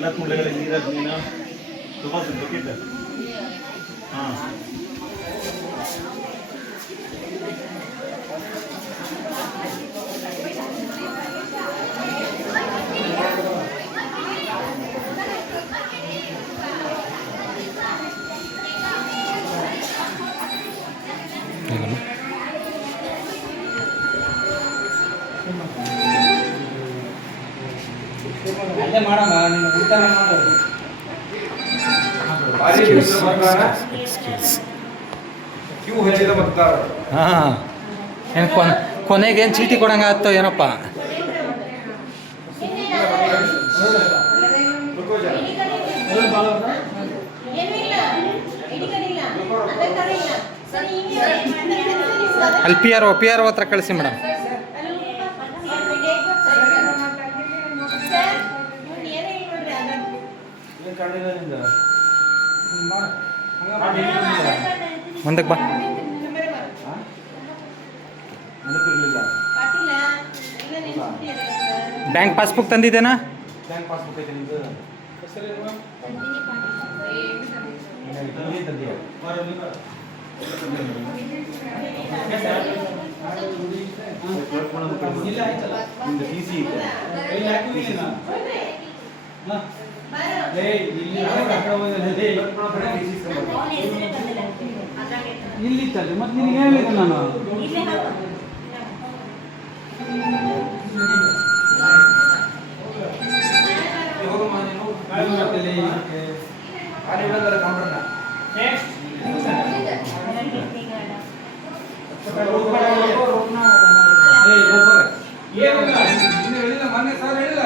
ಎಲ್ಲ ಕೂಡಲೇ ನೀರಾಗ ನೀನು ತಗೋದು ಬಕೆಟ್. ಹಾಂ ಅದೇ ಮಾಡಮ್ಮ, ನೀನು ಊಟನೇ ಮಾಡೋದು. ಹಾಂ ಏನು ಕೊನೆಗೇನು ಚೀಟಿ ಕೊಡಂಗೆ ಆಗ್ತೋ ಏನಪ್ಪ. ಅಲ್ಲಿ ಪಿ ಆರ್ ಹತ್ರ ಕಳಿಸಿ ಮೇಡಮ್. ಮುಂದಕ್ಕೆ ಬಾ. ಬ್ಯಾಂಕ್ ಪಾಸ್ಬುಕ್ ತಂದಿದ್ದೇನಾ? ಬ್ಯಾಂಕ್ ಪಾಸ್ಬುಕ್ ಐತೆ ನಿಮ್ಮದು? ನಿಮ್ದು ಟಿ ಸಿ ಇದೆ. ಇಲ್ಲಿತ್ತಲ್ಲಿ ಮತ್ತೆ ನಿನಗೆ ಹೇಳಿದೆ ನಾನು. ಮೊನ್ನೆ ಸರ್ ಹೇಳಿಲ್ಲ